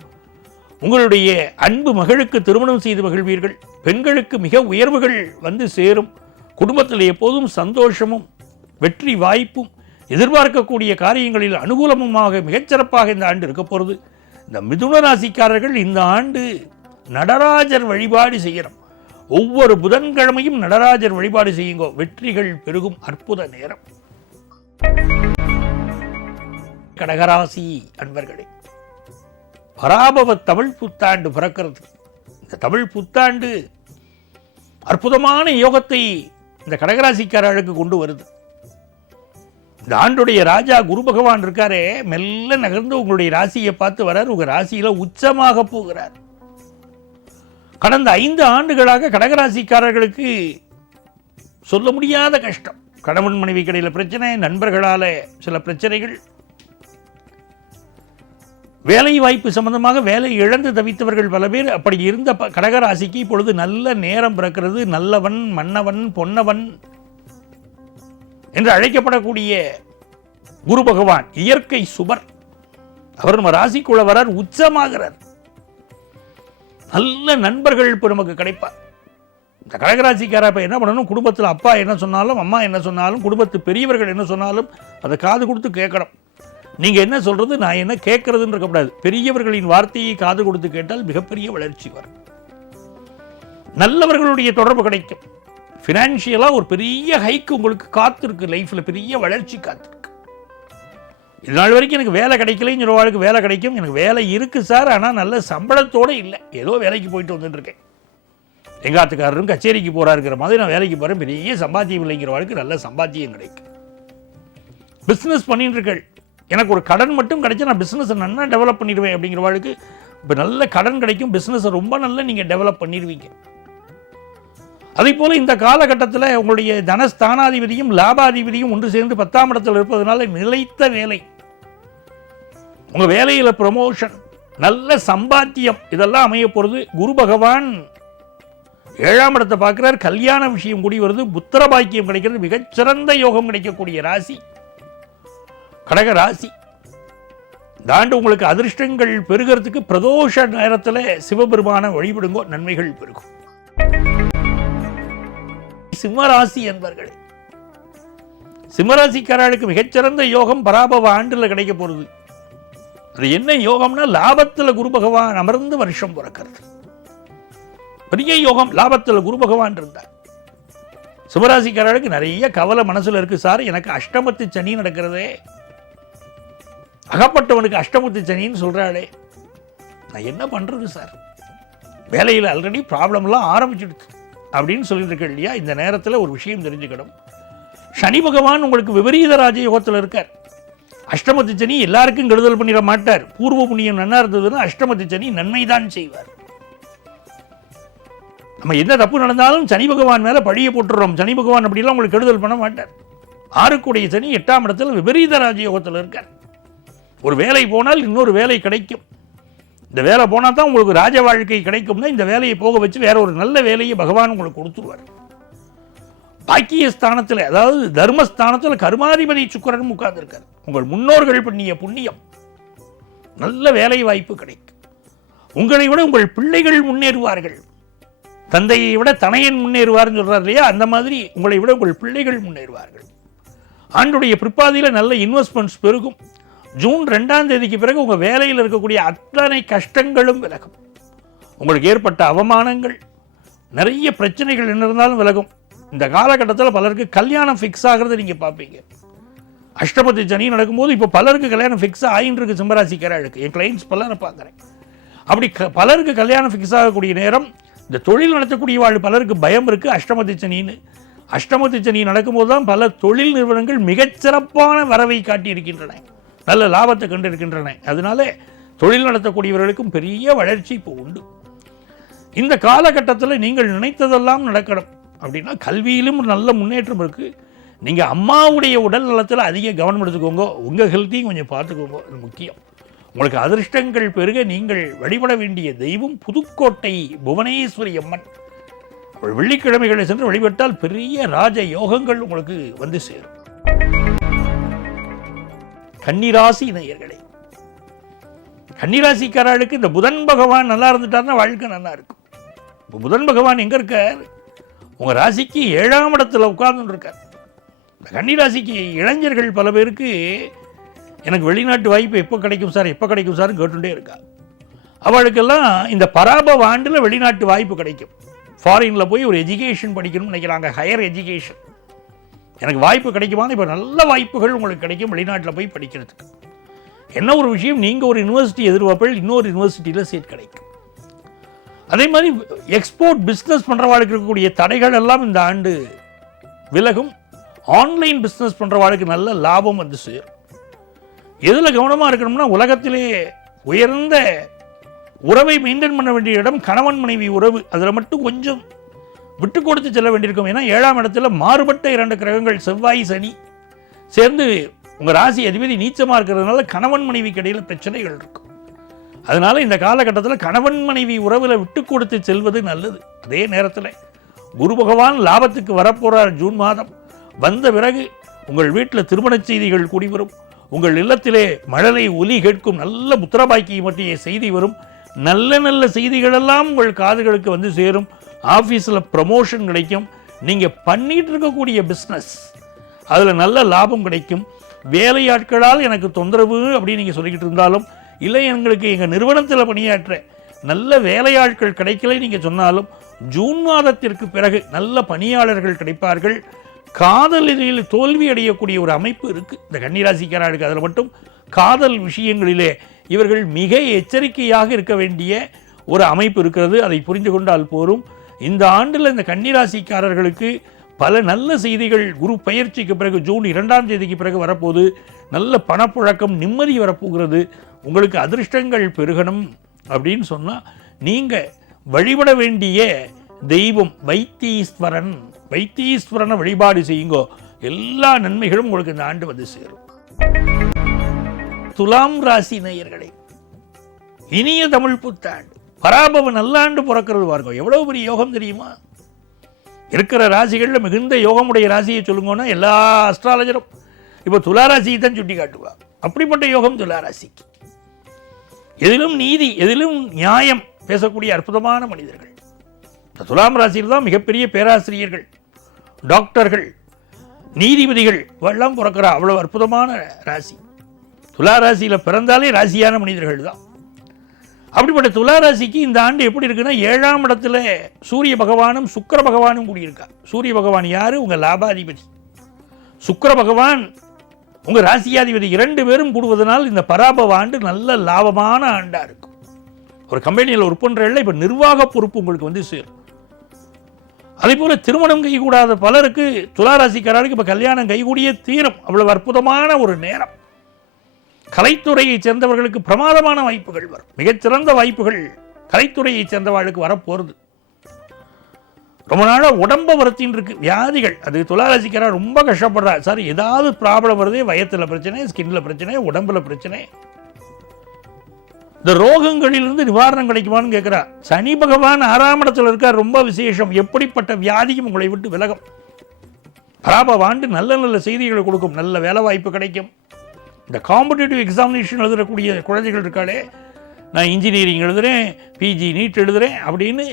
உங்களுடைய அன்பு மகளுக்கு திருமணம் செய்து மகிழ்வீர்கள். பெண்களுக்கு மிக உயர்வுகள் வந்து சேரும். குடும்பத்தில் எப்போதும் சந்தோஷமும் வெற்றி வாய்ப்பும் எதிர்பார்க்கக்கூடிய காரியங்களில் அனுகூலமுமாக மிகச்சிறப்பாக இந்த ஆண்டு இருக்க போகிறது. இந்த மிதுன ராசிக்காரர்கள் இந்த ஆண்டு நடராஜர் வழிபாடு செய்யணும். ஒவ்வொரு புதன்கிழமையும் நடராஜர் வழிபாடு செய்யுங்க, வெற்றிகள் பெருகும் அற்புத நேரம். கடகராசி அன்பர்களே, பராபவ தமிழ் புத்தாண்டு பிறக்கிறது. இந்த தமிழ் புத்தாண்டு அற்புதமான யோகத்தை இந்த கடகராசிக்காரர்களுக்கு கொண்டு வருது. இந்த ஆண்டுடைய ராஜா குரு பகவான் இருக்காரே, மெல்ல நகர்ந்து உங்களுடைய ராசியை பார்த்து வரார். உங்க ராசியில உச்சமாக போகிறார். கடந்த 5 ஆண்டுகளாக கடகராசிக்காரர்களுக்கு சொல்ல முடியாத கஷ்டம். கணவன் மனைவி கடையில் பிரச்சனை, நண்பர்களால சில பிரச்சனைகள், வேலை வாய்ப்பு சம்பந்தமாக வேலை இழந்து தவித்தவர்கள் பல பேர். அப்படி இருந்த கடகராசிக்கு இப்பொழுது நல்ல நேரம் பிறக்கிறது. நல்லவன், மன்னவன், பொன்னவன் என்று அழைக்கப்படக்கூடிய குரு பகவான் இயற்கை சுபர். அவர் நம்ம ராசிக்குள்ள வரார், உச்சமாகிறார். நல்ல நண்பர்கள் இப்போ நமக்கு கிடைப்பார். இந்த கடகராசிக்கார இப்போ என்ன பண்ணணும், குடும்பத்தில் அப்பா என்ன சொன்னாலும், அம்மா என்ன சொன்னாலும், குடும்பத்து பெரியவர்கள் என்ன சொன்னாலும் அதை காது கொடுத்து கேட்கணும். நீங்கள் என்ன சொல்கிறது, நான் என்ன கேட்கறதுன்னு இருக்கக்கூடாது. பெரியவர்களின் வார்த்தையை காது கொடுத்து கேட்டால் மிகப்பெரிய வளர்ச்சி வரும். நல்லவர்களுடைய தொடர்பு கிடைக்கும். ஃபினான்ஷியலாக ஒரு பெரிய ஹைக்கு உங்களுக்கு காத்திருக்கு. லைஃப்பில் பெரிய வளர்ச்சி காத்திருக்கு. இது நாள் வரைக்கும் எனக்கு வேலை கிடைக்கலைங்கிற வாழ்க்கை வேலை கிடைக்கும். எனக்கு வேலை இருக்குது சார், ஆனால் நல்ல சம்பளத்தோடு இல்லை, ஏதோ வேலைக்கு போயிட்டு வந்துட்டுருக்கேன். எங்காத்துக்காரரும் கச்சேரிக்கு போகிறாருங்கிற மாதிரி நான் வேலைக்கு போகிறேன், பெரிய சம்பாத்தியம் இல்லைங்கிற வாழ்க்கை நல்ல சம்பாத்தியம் கிடைக்கும். பிஸ்னஸ் பண்ணிட்டு இருக்கேன், எனக்கு ஒரு கடன் மட்டும் கிடைச்சா நான் பிஸ்னஸை நல்லா டெவலப் பண்ணிடுவேன் அப்படிங்கிற வாழ்க்கை இப்போ நல்ல கடன் கிடைக்கும். பிஸ்னஸை ரொம்ப நல்லா நீங்கள் டெவலப் பண்ணிடுவீங்க. அதே போல் இந்த காலகட்டத்தில் உங்களுடைய தனஸ்தானாதிபதியும் லாபாதிபதியும் ஒன்று சேர்ந்து 10ஆம் இடத்தில் இருப்பதனால நிலைத்த வேலை, உங்கள் வேலையில் ப்ரமோஷன், நல்ல சம்பாத்தியம் இதெல்லாம் அமைய போகிறது. குரு பகவான் 7ஆம் இடத்தை பார்க்கிறார். கல்யாண விஷயம் கூடி வருது. புத்திர பாக்கியம் கிடைக்கிறது. மிகச்சிறந்த யோகம் கிடைக்கக்கூடிய ராசி கடக ராசி. இந்த ஆண்டு உங்களுக்கு அதிர்ஷ்டங்கள் பெருகிறதுக்கு பிரதோஷ நேரத்தில் சிவபெருமான வழிபடுங்கோ, நன்மைகள் பெருகும். சிம்மராசி என்பர்களே, சிம்மராசிக்காரர்களுக்கு மிகச்சிறந்த யோகம் பராபவ ஆண்டுல கிடைக்க போறது. அது என்ன யோகம்னா, லாபத்தில் குரு பகவான் அமர்ந்து வருஷம் பிறக்கிறது. பெரிய யோகம். லாபத்தில் குரு பகவான் இருந்தார். சிம்மராசிக்காரர்களுக்கு நிறைய கவலை மனசுல இருக்கு. சார், எனக்கு அஷ்டமத்து சனி நடக்கிறதே, அகப்பட்டவனுக்கு அஷ்டமத்து சனின்னு சொல்றாளே, நான் என்ன பண்றது சார், வேலையில் ஆல்ரெடி ப்ராப்ளம்லாம் ஆரம்பிச்சிடுச்சு அப்படின்னு சொல்லிட்டு இருக்க இல்லையா. இந்த நேரத்தில் ஒரு விஷயம் தெரிஞ்சுக்கணும். சனி பகவான் உங்களுக்கு விபரீத ராஜயோகத்தில் இருக்கார். அஷ்டமத்து சனி எல்லாருக்கும் கெடுதல் பண்ணிட மாட்டார். பூர்வ புண்ணியம் நன்னா இருந்ததுன்னா அஷ்டமத்து சனி நன்மைதான் செய்வார். நம்ம என்ன தப்பு நடந்தாலும் சனி பகவான் மேலே பழிய போட்டுறோம். சனி பகவான் அப்படிலாம் உங்களுக்கு கெடுதல் பண்ண மாட்டார். 6க்குடைய சனி 8ஆம் இடத்தில் விபரீத ராஜயோகத்தில் இருக்கார். ஒரு வேலை போனால் இன்னொரு வேலை கிடைக்கும். இந்த வேலை போனால் தான் உங்களுக்கு ராஜ வாழ்க்கை கிடைக்கும்னா இந்த வேலையை போக வச்சு வேற ஒரு நல்ல வேலையை பகவான் உங்களுக்கு கொடுத்துருவார். பாக்கிய ஸ்தானத்தில், அதாவது தர்மஸ்தானத்தில் கர்மாதிபதி சுக்கிரன் உட்கார்ந்திருக்கார். உங்கள் முன்னோர்கள் பண்ணிய புண்ணியம், நல்ல வேலை வாய்ப்பு கிடைக்கும். உங்களை விட உங்கள் பிள்ளைகள் முன்னேறுவார்கள். தந்தையை விட தனையன் முன்னேறுவார்னு சொல்றார் இல்லையா, அந்த மாதிரி உங்களை விட உங்கள் பிள்ளைகள் முன்னேறுவார்கள். ஆண்டுடைய பிற்பாதியில் நல்ல இன்வெஸ்ட்மெண்ட்ஸ் பெருகும். ஜூன் 2ஆம் தேதிக்கு பிறகு உங்கள் வேலையில் இருக்கக்கூடிய அத்தனை கஷ்டங்களும் விலகும். உங்களுக்கு ஏற்பட்ட அவமானங்கள், நிறைய பிரச்சனைகள் என்ன இருந்தாலும் விலகும். இந்த காலகட்டத்தில் பலருக்கு கல்யாணம் ஃபிக்ஸ் ஆகிறத நீங்கள் பார்ப்பீங்க. அஷ்டமத்து சனி நடக்கும்போது இப்போ பலருக்கு கல்யாணம் ஃபிக்ஸ் ஆகிட்டு இருக்கு. சிம்மராசிக்காரர்களுக்கு என் கிளைண்ட்ஸ் பலரை பார்க்குறேன். அப்படி பலருக்கு கல்யாணம் ஃபிக்ஸ் ஆகக்கூடிய நேரம். இந்த தொழில் நடத்தக்கூடிய வாழ் பலருக்கு பயம் இருக்குது அஷ்டமத்து சனின்னு. அஷ்டமத்து சனி நடக்கும்போது தான் பல தொழில் நிறுவனங்கள் மிகச்சிறப்பான வரவை காட்டி இருக்கின்றன, நல்ல லாபத்தை கண்டு இருக்கின்றன. அதனால தொழில் நடத்தக்கூடியவர்களுக்கும் பெரிய வளர்ச்சி இப்போ உண்டு. இந்த காலகட்டத்தில் நீங்கள் நினைத்ததெல்லாம் நடக்கணும் அப்படின்னா கல்வியிலும் நல்ல முன்னேற்றம் இருக்குது. நீங்கள் அம்மாவுடைய உடல் நலத்தில் அதிக கவனம் எடுத்துக்கோங்க. உங்கள் ஹெல்த்தையும் கொஞ்சம் பார்த்துக்கோங்க, அது முக்கியம். உங்களுக்கு அதிர்ஷ்டங்கள் பெருக நீங்கள் வழிபட வேண்டிய தெய்வம் புதுக்கோட்டை புவனேஸ்வரி அம்மன். அவள் வெள்ளிக்கிழமைகளை சென்று வழிபட்டால் பெரிய ராஜ யோகங்கள் உங்களுக்கு வந்து சேரும். கன்னிராசி நேயர்களே, கன்னிராசிக்காரர்களுக்கு இந்த புதன் பகவான் நல்லா இருந்துட்டார்னா வாழ்க்கை நல்லா இருக்கும். இப்போ புதன் பகவான் எங்கே இருக்கார்? உங்கள் ராசிக்கு 7ஆம் இடத்துல உட்கார்ந்து இருக்கார். இந்த கன்னிராசிக்கு இளைஞர்கள் பல பேருக்கு எனக்கு வெளிநாட்டு வாய்ப்பு எப்போ கிடைக்கும் சார், எப்போ கிடைக்கும் சார்னு கேட்டுட்டே இருக்கா. அவளுக்கெல்லாம் இந்த பராபவ ஆண்டில் வெளிநாட்டு வாய்ப்பு கிடைக்கும். ஃபாரினில் போய் ஒரு எஜுகேஷன் படிக்கணும்னு நினைக்கிறாங்க, ஹையர் எஜுகேஷன். எனக்கு வாய்ப்பு கிடைக்குமான்னு இப்போ நல்ல வாய்ப்புகள் உங்களுக்கு கிடைக்கும் வெளிநாட்டில் போய் படிக்கிறதுக்கு. என்ன ஒரு விஷயம், நீங்கள் ஒரு யூனிவர்சிட்டி எதிர்பார்ப்பில் இன்னொரு யூனிவர்சிட்டியில் சீட் கிடைக்கும். அதே மாதிரி எக்ஸ்போர்ட் பிஸ்னஸ் பண்ணுறவாளுக்கு இருக்கக்கூடிய தடைகள் எல்லாம் இந்த ஆண்டு விலகும். ஆன்லைன் பிஸ்னஸ் பண்ணுறவாளுக்கு நல்ல லாபம் வந்து சேரும். எதில் கவனமாக இருக்கணும்னா, உலகத்திலே உயர்ந்த உறவை மெயின்டைன் பண்ண வேண்டிய இடம் கணவன் மனைவி உறவு. அதில் மட்டும் கொஞ்சம் விட்டு கொடுத்து செல்ல வேண்டியிருக்கும். ஏன்னா 7ஆம் இடத்துல மாறுபட்ட 2 கிரகங்கள் செவ்வாய் சனி சேர்ந்து உங்கள் ராசி அதிபதி நீச்சமாக இருக்கிறதுனால கணவன் மனைவிக்கு இடையில் பிரச்சனைகள் இருக்கும். அதனால இந்த காலகட்டத்தில் கணவன் மனைவி உறவில் விட்டு கொடுத்து செல்வது நல்லது. அதே நேரத்தில் குரு பகவான் லாபத்துக்கு வரப்போறார் ஜூன் மாதம். வந்த பிறகு உங்கள் வீட்டில் திருமண செய்திகள் கூடி வரும். உங்கள் இல்லத்திலே மழலை ஒலி கேட்கும். நல்ல புத்திரபாக்கியை பற்றிய செய்தி வரும். நல்ல நல்ல செய்திகளெல்லாம் உங்கள் காதுகளுக்கு வந்து சேரும். ஆஃபீஸில் ப்ரமோஷன் கிடைக்கும். நீங்கள் பண்ணிட்டு இருக்கக்கூடிய பிஸ்னஸ் அதில் நல்ல லாபம் கிடைக்கும். வேலையாட்களால் எனக்கு தொந்தரவு அப்படின்னு நீங்கள் சொல்லிக்கிட்டு இருந்தாலும், இல்லை எங்களுக்கு எங்கள் நிறுவனத்தில் பணியாற்ற நல்ல வேலையாட்கள் கிடைக்கலை நீங்கள் சொன்னாலும், ஜூன் மாதத்திற்கு பிறகு நல்ல பணியாளர்கள் கிடைப்பார்கள். காதலில் தோல்வி அடையக்கூடிய ஒரு அமைப்பு இருக்குது இந்த கன்னிராசிக்காரர்களுக்கு. அதில் மட்டும் காதல் விஷயங்களிலே இவர்கள் மிக எச்சரிக்கையாக இருக்க வேண்டிய ஒரு அமைப்பு இருக்கிறது. அதை புரிந்து கொண்டால் போரும். இந்த ஆண்டில் இந்த கன்னிராசிக்காரர்களுக்கு பல நல்ல செய்திகள் குரு பயிற்சிக்கு பிறகு ஜூன் 2ஆம் தேதிக்கு பிறகு வரப்போது. நல்ல பணப்புழக்கம், நிம்மதி வரப்போகிறது. உங்களுக்கு அதிர்ஷ்டங்கள் பெருகணும் அப்படின்னு சொன்னால் நீங்கள் வழிபட வேண்டிய தெய்வம் வைத்தீஸ்வரன். வைத்தீஸ்வரனை வழிபாடு செய்யுங்கோ. எல்லா நன்மைகளும் உங்களுக்கு இந்த ஆண்டு வந்து சேரும். துலாம் ராசி நேயர்களே, இனிய தமிழ் புத்தாண்டு பராபவ நல்லாண்டு பிறக்கிறது பாருங்க. எவ்வளவு பெரிய யோகம் தெரியுமா? இருக்கிற ராசிகளில் மிகுந்த யோகமுடைய ராசியை சொல்லுங்கன்னா எல்லா அஸ்ட்ராலஜரும் இப்போ துளாராசியை தான் சுட்டி காட்டுவா. அப்படிப்பட்ட யோகம் துளாராசிக்கு. எதிலும் நீதி, எதிலும் நியாயம் பேசக்கூடிய அற்புதமான மனிதர்கள். இந்த துலாம் ராசியில் தான் மிகப்பெரிய பேராசிரியர்கள், டாக்டர்கள், நீதிபதிகள் எல்லாம் பிறக்கிறா. அவ்வளவு அற்புதமான ராசி. துலா ராசியில் பிறந்தாலே ராசியான மனிதர்கள் தான். அப்படிப்பட்ட துலா ராசிக்கு இந்த ஆண்டு எப்படி இருக்குன்னா, 7ஆம் இடத்துல சூரிய பகவானும் சுக்கிர பகவானும் கூடியிருக்கா. சூரிய பகவான் யாரு? உங்கள் லாபாதிபதி. சுக்கிர பகவான் உங்கள் ராசியாதிபதி. 2 பேரும் கூடுவதனால் இந்த பராபவ ஆண்டு நல்ல லாபமான ஆண்டாக இருக்கும். ஒரு கம்பெனியில் ஒர்க் பண்ணுறதில்ல, இப்போ நிர்வாக பொறுப்பு உங்களுக்கு வந்து சேரும். அதே போல் திருமணம் கைகூடாத பலருக்கு துளாராசிக்காரர்களுக்கு இப்போ கல்யாணம் கைகூடிய தீரும். அவ்வளவு அற்புதமான ஒரு நேரம். கலைத்துறையை சேர்ந்தவர்களுக்கு பிரமாதமான வாய்ப்புகள் வரும். மிகச்சிறந்த வாய்ப்புகள் கலைத்துறையை சேர்ந்தவர்களுக்கு வரப்போகிறது. ரொம்ப நாளாக உடம்ப வருத்தின்னு இருக்கு, வியாதிகள். அது துளாராசிக்காரர் ரொம்ப கஷ்டப்படுறா. சார் ஏதாவது ப்ராப்ளம் வருது, வயத்தில் பிரச்சனை, ஸ்கின்ல பிரச்சனை, உடம்புல பிரச்சனை, இந்த ரோகங்களிலிருந்து நிவாரணம் கிடைக்குமான்னு கேட்குறா. சனி பகவான் 6ஆம் இடத்துல இருக்கார். ரொம்ப விசேஷம். எப்படிப்பட்ட வியாதியும் உங்களை விட்டு விலகும். பராபவ ஆண்டு நல்ல நல்ல செய்திகளை கொடுக்கும். நல்ல வேலை வாய்ப்பு கிடைக்கும். இந்த காம்படிட்டிவ் எக்ஸாமினேஷன் எழுதக்கூடிய குழந்தைகள் இருக்காளே, நான் இன்ஜினியரிங் எழுதுகிறேன், பிஜி நீட் எழுதுகிறேன் அப்படின்னு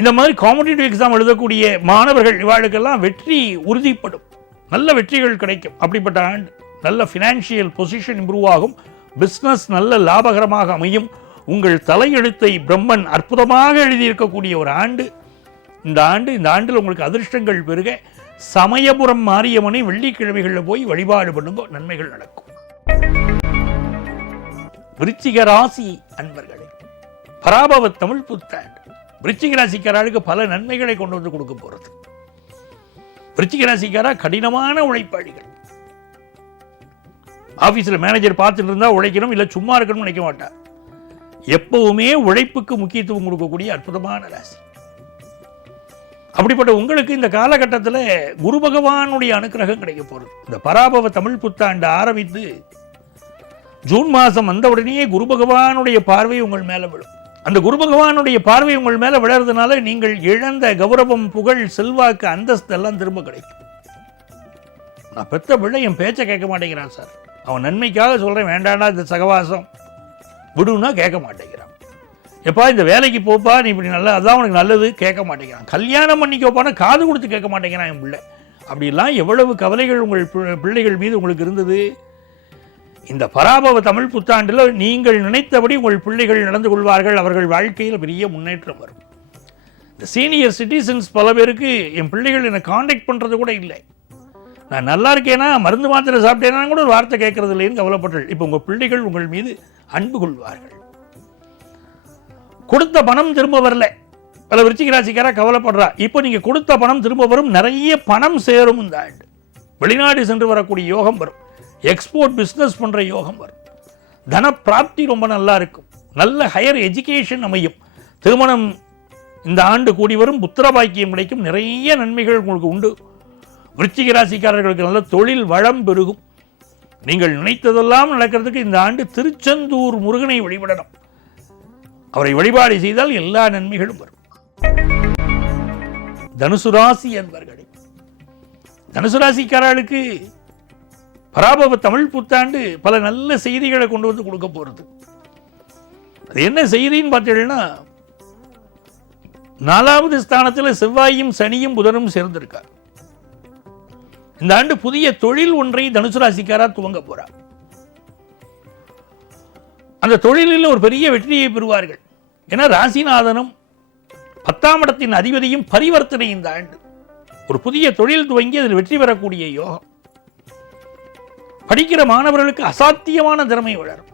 இந்த மாதிரி காம்படிட்டிவ் எக்ஸாம் எழுதக்கூடிய மாணவர்கள் இவாளுக்கெல்லாம் வெற்றி உறுதிப்படும். நல்ல வெற்றிகள் கிடைக்கும். அப்படிப்பட்ட ஆண்டு. நல்ல ஃபினான்ஷியல் பொசிஷன் இம்ப்ரூவ் ஆகும். பிஸ்னஸ் நல்ல லாபகரமாக அமையும். உங்கள் தலையெழுத்தை பிரம்மன் அற்புதமாக எழுதியிருக்கக்கூடிய ஒரு ஆண்டு இந்த ஆண்டு. இந்த ஆண்டில் உங்களுக்கு அதிர்ஷ்டங்கள் பெருக சமயபுரம் மாரியம்மனை வெள்ளிக்கிழமைகளில் போய் வழிபாடு பண்ணுங்க, நன்மைகள் நடக்கும். விருச்சிக ராசி அன்பர்களே, பராபவ தமிழ் புத்தாண்டு விருச்சிக ராசிக்காரர்களுக்கு பல நன்மைகளை கொண்டு வந்து கொடுக்க போறது. விருச்சிக ராசிக்காரா கடினமான உழைப்பாளிகள். ஆஃபீஸில் மேனேஜர் பார்த்துட்டு இருந்தா உழைக்கணும், இல்லை சும்மா இருக்கணும்னு நினைக்க மாட்டார். எப்பவுமே உழைப்புக்கு முக்கியத்துவம் கொடுக்கக்கூடிய அற்புதமான ராசி. அப்படிப்பட்ட உங்களுக்கு இந்த காலகட்டத்தில் குரு பகவானுடைய அனுக்கிரகம் கிடைக்க போகிறது. இந்த பராபவ தமிழ் புத்தாண்டு ஆரம்பித்து ஜூன் மாதம் வந்த உடனே குரு பகவானுடைய பார்வை உங்கள் மேலே விழும். அந்த குரு பகவானுடைய பார்வை உங்கள் மேலே விழறதுனால நீங்கள் இழந்த கௌரவம், புகழ், செல்வாக்கு, அந்தஸ்து எல்லாம் திரும்ப கிடைக்கும். நான் பெத்த பிள்ளை என் பேச்சை கேட்க மாட்டேங்கிறான் சார், அவன் நன்மைக்காக சொல்கிறேன், வேண்டாண்டா இந்த சகவாசம் விடுன்னா கேட்க மாட்டேங்கிறான். எப்பா இந்த வேலைக்கு போப்பா, நீ இப்படி நல்லா, அதான் உனக்கு நல்லது, கேட்க மாட்டேங்கிறான். கல்யாணம் பண்ணிக்கோப்பானா காது கொடுத்து கேட்க மாட்டேங்கிறான் என் பிள்ளை. அப்படிலாம் எவ்வளவு கவலைகள் உங்கள் பிள்ளைகள் மீது உங்களுக்கு இருந்தது. இந்த பராபவ தமிழ் புத்தாண்டில் நீங்கள் நினைத்தபடி உங்கள் பிள்ளைகள் நடந்து கொள்வார்கள். அவர்கள் வாழ்க்கையில் பெரிய முன்னேற்றம் வரும். இந்த சீனியர் சிட்டிசன்ஸ் பல பேருக்கு என் பிள்ளைகள் என்னை காண்டாக்ட் பண்ணுறது கூட இல்லை, நான் நல்லா இருக்கேனா, மருந்து மாத்திரை சாப்பிட்டேனா கூட ஒரு வார்த்தை கேட்கறது இல்லைன்னு கவலைப்பட்டல். இப்போ உங்கள் பிள்ளைகள் உங்கள் மீது அன்பு கொள்வார்கள். கொடுத்த பணம் திரும்ப வரல, பல விருச்சிக ராசிக்காரா கவலைப்படுறா. இப்போ நீங்கள் கொடுத்த பணம் திரும்ப வரும், நிறைய பணம் சேரும். இந்த ஆண்டு வெளிநாடு சென்று வரக்கூடிய யோகம் வரும். எக்ஸ்போர்ட் பிஸ்னஸ் பண்ணுற யோகம் வரும். தன பிராப்தி ரொம்ப நல்லா இருக்கும். நல்ல ஹையர் எஜுகேஷன் அமையும். திருமணம் இந்த ஆண்டு கூடி வரும். புத்திர பாக்கியம் கிடைக்கும். நிறைய நன்மைகள் உங்களுக்கு உண்டு. விருச்சிக ராசிக்காரர்களுக்கு நல்ல தொழில் வளம் பெருகும். நீங்கள் நினைத்ததெல்லாம் நடக்கிறதுக்கு இந்த ஆண்டு திருச்செந்தூர் முருகனை வழிபடணும். அவரை வழிபாடு செய்தால் எல்லா நன்மைகளும் வரும். தனுசு ராசி என்பர்களே, தனுசு ராசிக்காரர்களுக்கு பராபவ தமிழ் புத்தாண்டு பல நல்ல செய்திகளை கொண்டு வந்து கொடுக்க போறது. அது என்ன செய்தின்னு பார்த்தீங்கன்னா, 4வது ஸ்தானத்தில் செவ்வாயும் சனியும் புதனும் சேர்ந்திருக்கார். இந்த ஆண்டு புதிய தொழில் ஒன்றை தனுசு ராசிக்காரர் துவங்க போறார். அந்த தொழிலில் ஒரு பெரிய வெற்றியை பெறுவார்கள். ஏன்னா ராசிநாதனும் 10ஆம் இடத்தின் அதிபதியும் பரிவர்த்தனை. இந்த ஆண்டு ஒரு புதிய தொழில் துவங்கி அதில் வெற்றி பெறக்கூடிய யோகம். படிக்கிற மாணவர்களுக்கு அசாத்தியமான திறமை வளரும்.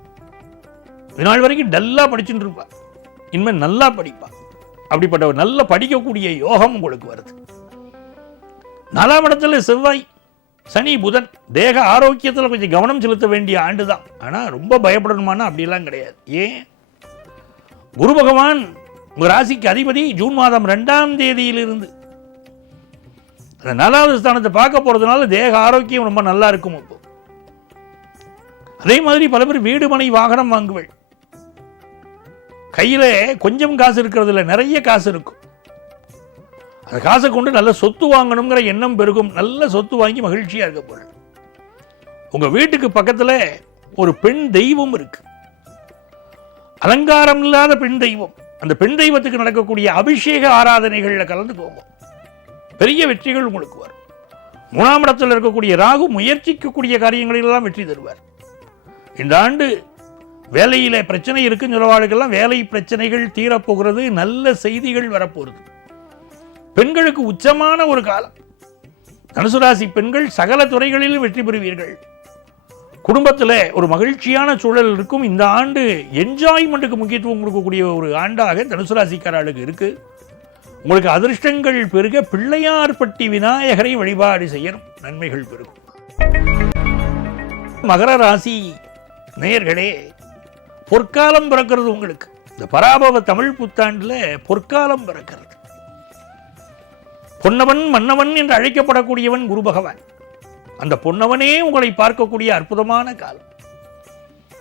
இதனால் வரைக்கும் டல்லா படிச்சுட்டு இருப்பா, இனிமேல் நல்லா படிப்பா. அப்படிப்பட்ட ஒரு நல்ல படிக்கக்கூடிய யோகம் உங்களுக்கு வருது. 4ஆம் இடத்துல செவ்வாய் சனி புதன். தேக ஆரோக்கியத்தில் கொஞ்சம் கவனம் செலுத்த வேண்டிய ஆண்டு தான். ஆனால் ரொம்ப பயப்படணுமானா அப்படிலாம் கிடையாது. ஏன்? குரு பகவான் உங்க ராசிக்கு அதிபதி ஜூன் மாதம் 2ஆம் தேதியிலிருந்து அந்த 4வது ஸ்தானத்தை பார்க்க போறதுனால தேக ஆரோக்கியம் ரொம்ப நல்லா இருக்கும். அப்போ அதே மாதிரி பல பேர் வீடு மனை வாகனம் வாங்குவேன். கையில கொஞ்சம் காசு இருக்கிறது இல்லை, நிறைய காசு இருக்கும். அந்த காசை கொண்டு நல்ல சொத்து வாங்கணுங்கிற எண்ணம் பெருகும். நல்ல சொத்து வாங்கி மகிழ்ச்சியா இருக்க போறேன். உங்க வீட்டுக்கு பக்கத்துல ஒரு பெண் தெய்வம் இருக்கு, அலங்காரம் இல்லாத பெண் தெய்வம். அந்த பெண் தெய்வத்துக்கு நடக்கக்கூடிய அபிஷேக ஆராதனைகளில் கலந்துக்கோங்க. பெரிய வெற்றிகள் உங்களுக்கு வரும். 3ஆம் இடத்தில் இருக்கக்கூடிய ராகு முயற்சிக்கக்கூடிய காரியங்களெல்லாம் வெற்றி தருவார். இந்த ஆண்டு வேலையில பிரச்சனை இருக்குன்னு சொல்லுவாளுக்கெல்லாம் வேலை பிரச்சனைகள் தீரப்போகிறது. நல்ல செய்திகள் வரப்போகிறது. பெண்களுக்கு உச்சமான ஒரு காலம். தனுசு ராசி பெண்கள் சகல துறைகளிலும் வெற்றி பெறுவீர்கள். குடும்பத்தில் ஒரு மகிழ்ச்சியான சூழல் இருக்கும். இந்த ஆண்டு என்ஜாய்மெண்ட்டுக்கு முக்கியத்துவம் கொடுக்கக்கூடிய ஒரு ஆண்டாக தனுசு ராசிக்காரர்களுக்கு இருக்கு. உங்களுக்கு அதிர்ஷ்டங்கள் பெருக பிள்ளையார்பட்டி விநாயகரை வழிபாடு செய்யணும், நன்மைகள் பெருகும். மகர ராசி நேயர்களே, பொற்காலம் பிறக்கிறது உங்களுக்கு. இந்த பராபவ தமிழ் புத்தாண்டுல பொற்காலம் பிறக்கிறது. பொன்னவன் மன்னவன் என்று அழைக்கப்படக்கூடியவன் குரு பகவான். அந்த பொன்னவனே உங்களை பார்க்கக்கூடிய அற்புதமான காலம்.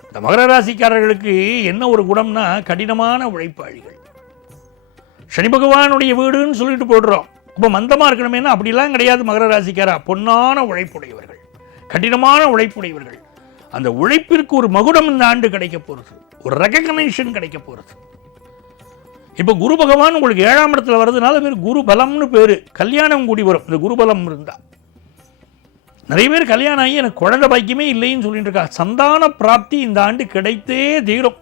இந்த மகர ராசிக்காரர்களுக்கு என்ன ஒரு குணம்னா, கடினமான உழைப்பாளிகள். சனி பகவானுடைய வீடுன்னு சொல்லிட்டு போடுறோம். அப்போ மந்தமா இருக்கணுமேனா அப்படிலாம் கிடையாது. மகர ராசிக்காரா பொன்னான உழைப்புடையவர்கள், கடினமான உழைப்புடையவர்கள். அந்த உழைப்பிற்கு ஒரு மகுடம் இந்த ஆண்டு கிடைக்க போறது, ஒரு ரெகக்னைசேஷன் கிடைக்க போறது. இப்போ குரு பகவான் உங்களுக்கு 7ஆம் இடத்துல வர்றதுனால பேர் குரு பலம்னு பேரு. கல்யாணம் கூடி வரும் இந்த குரு பலம் இருந்தா. நிறைய பேர் கல்யாணம் ஆகி எனக்கு குழந்தை பாக்கியமே இல்லைன்னு சொல்லிட்டு இருக்கா. சந்தான பிராப்தி இந்த ஆண்டு கிடைத்தே தீரும்.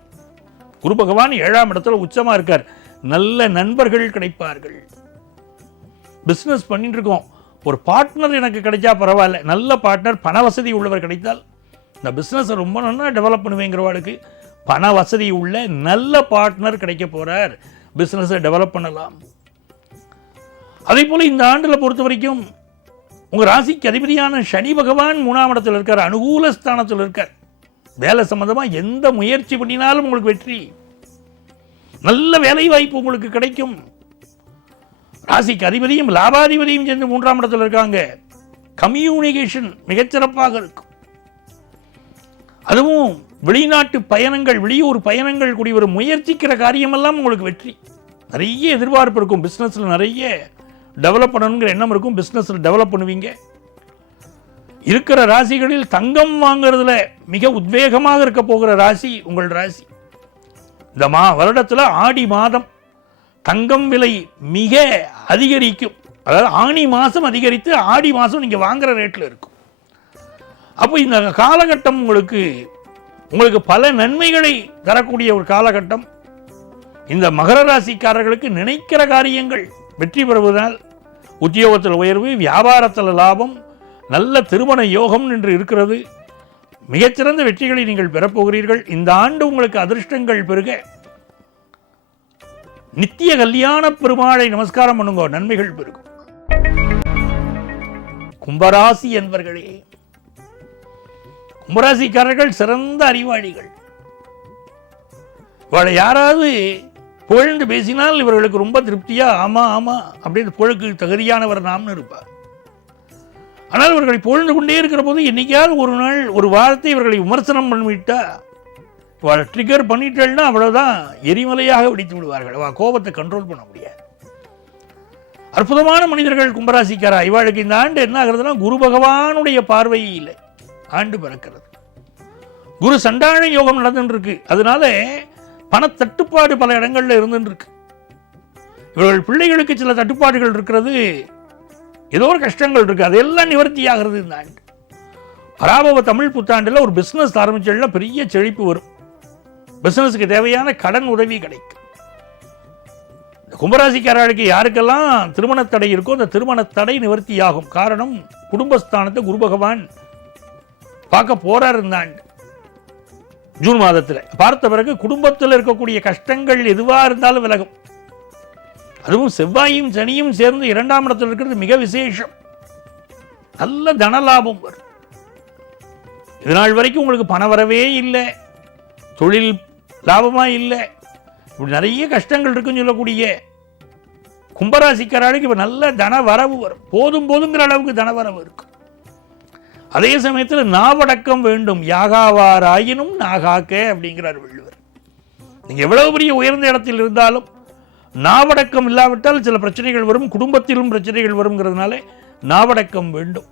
குரு பகவான் 7ஆம் இடத்துல உச்சமா இருக்கார். நல்ல நண்பர்கள் கிடைப்பார்கள். பிசினஸ் பண்ணிட்டு இருக்கோம், ஒரு பார்ட்னர் எனக்கு கிடைச்சா பரவாயில்ல. நல்ல பார்ட்னர், பண வசதி உள்ளவர் கிடைத்தால் இந்த பிசினஸ் ரொம்ப நல்லா டெவலப் பண்ணுவேங்கிறவாளுக்கு பண வசதி உள்ள நல்ல பார்ட்னர் கிடைக்க போறார். பிசினஸை டெவலப் பண்ணலாம். அதே போல இந்த ஆண்டுல பொறுத்த வரைக்கும் உங்க ராசிக்கு அதிபதியான சனி பகவான் 3ஆம் இடத்தில் இருக்கார், அனுகூல ஸ்தானத்தில் இருக்கார். வேலை சம்பந்தமா எந்த முயற்சி பண்ணினாலும் உங்களுக்கு வெற்றி, நல்ல வேலை வாய்ப்பு உங்களுக்கு கிடைக்கும். ராசிக்கு அதிபதியும் லாபாதிபதியும் சேர்ந்து 3ஆம் இடத்தில் இருக்காங்க. கம்யூனிகேஷன் மிகச்சிறப்பாக இருக்கும். அதுவும் வெளிநாட்டு பயணங்கள், வெளியூர் பயணங்கள் கூடி ஒரு முயற்சிக்கிற காரியமெல்லாம் உங்களுக்கு வெற்றி. நிறைய எதிர்பார்ப்பு இருக்கும். பிஸ்னஸில் நிறைய டெவலப் பண்ணணுங்கிற எண்ணம் இருக்கும். பிஸ்னஸில் டெவலப் பண்ணுவீங்க. இருக்கிற ராசிகளில் தங்கம் வாங்குறதுல மிக உத்வேகமாக இருக்க போகிற ராசி உங்கள் ராசி. இந்த வருடத்தில் ஆடி மாதம் தங்கம் விலை மிக அதிகரிக்கும். அதாவது ஆணி மாதம் அதிகரித்து ஆடி மாதம் நீங்கள் வாங்குற ரேட்டில் இருக்கும். அப்போ இந்த காலகட்டம் உங்களுக்கு பல நன்மைகளை தரக்கூடிய ஒரு காலகட்டம். இந்த மகர ராசிக்காரர்களுக்கு நினைக்கிற காரியங்கள் வெற்றி பெறுவதால் உத்தியோகத்தில் உயர்வு, வியாபாரத்தில் லாபம், நல்ல திருமண யோகம் என்று இருக்கிறது. மிகச்சிறந்த வெற்றிகளை நீங்கள் பெறப்போகிறீர்கள். இந்த ஆண்டு உங்களுக்கு அதிர்ஷ்டங்கள் பெருக நித்திய கல்யாண பெருமாளை நமஸ்காரம் பண்ணுங்க, நன்மைகள் பெருகும். கும்பராசி என்பர்களே, கும்பராசிக்காரர்கள் சிறந்த அறிவாளிகள். இவளை யாராவது புகழ்ந்து பேசினால் இவர்களுக்கு ரொம்ப திருப்தியா ஆமா ஆமா அப்படின்னு புகழுக்கு தகுதியானவர் நாம்னு இருப்பார். ஆனால் இவர்களை புகழ்ந்து கொண்டே இருக்கிற போது என்னைக்காவது ஒரு நாள் ஒரு வாரத்தை இவர்களை விமர்சனம் பண்ணிவிட்டா ட்ரிகர் பண்ணிட்டேன்னா அவ்வளோதான், எரிமலையாக வெடித்து விடுவார்கள். கோபத்தை கண்ட்ரோல் பண்ண முடியாது. அற்புதமான மனிதர்கள் கும்பராசிக்காரா. இவாளுக்கு இந்த ஆண்டு என்ன ஆகுறதுன்னா குரு பகவானுடைய பார்வையில் ஆண்டு பிறக்கிறது. குரு சண்டான யோகம் நடந்துட்டு இருக்கு. அதனால பணத்தட்டுப்பாடு பல இடங்கள்ல இருந்துட்டு இருக்கு. இவர்கள் பிள்ளைகளுக்கு சில தட்டுப்பாடுகள் இருக்கிறது, ஏதோ ஒரு கஷ்டங்கள் இருக்கு, அதெல்லாம் நிவர்த்தி ஆகிறது இந்த ஆண்டு. பராபவ தமிழ் புத்தாண்டில் ஒரு பிஸ்னஸ் ஆரம்பிச்சா பெரிய செழிப்பு வரும். பிஸ்னஸுக்கு தேவையான கடன் உதவி கிடைக்கும். கும்பராசிக்காரர்களுக்கு யாருக்கெல்லாம் திருமண தடை இருக்கோ அந்த திருமண தடை நிவர்த்தி ஆகும். காரணம், குடும்பஸ்தானத்தை குரு பகவான் பார்க்க போறார் இந்த ஆண்டு. ஜூன் மாதத்தில் பார்த்த பிறகு குடும்பத்தில் இருக்கக்கூடிய கஷ்டங்கள் எதுவாக இருந்தாலும் விலகும். அதுவும் செவ்வாயும் சனியும் சேர்ந்து 2ஆம் இடத்தில் இருக்கிறது மிக விசேஷம். நல்ல தனலாபம் வரும். இதனால் வரைக்கும் உங்களுக்கு பண வரவே இல்லை, தொழில் லாபமா இல்லை, இப்படி நிறைய கஷ்டங்கள் இருக்குன்னு சொல்லக்கூடிய கும்பராசிக்காரர்களுக்கு இப்போ நல்ல தன வரவு வரும். போதும் போதுங்கிற அளவுக்கு தன வரவு இருக்கும். அதே சமயத்தில் நாவடக்கம் வேண்டும். யாகாவாராயினும் நாகாக்க அப்படிங்கிறார் வள்ளுவர். நீங்கள் எவ்வளவு பெரிய உயர்ந்த இடத்தில் இருந்தாலும் நாவடக்கம் இல்லாவிட்டால் சில பிரச்சனைகள் வரும், குடும்பத்திலும் பிரச்சனைகள் வருங்கிறதுனால நாவடக்கம் வேண்டும்.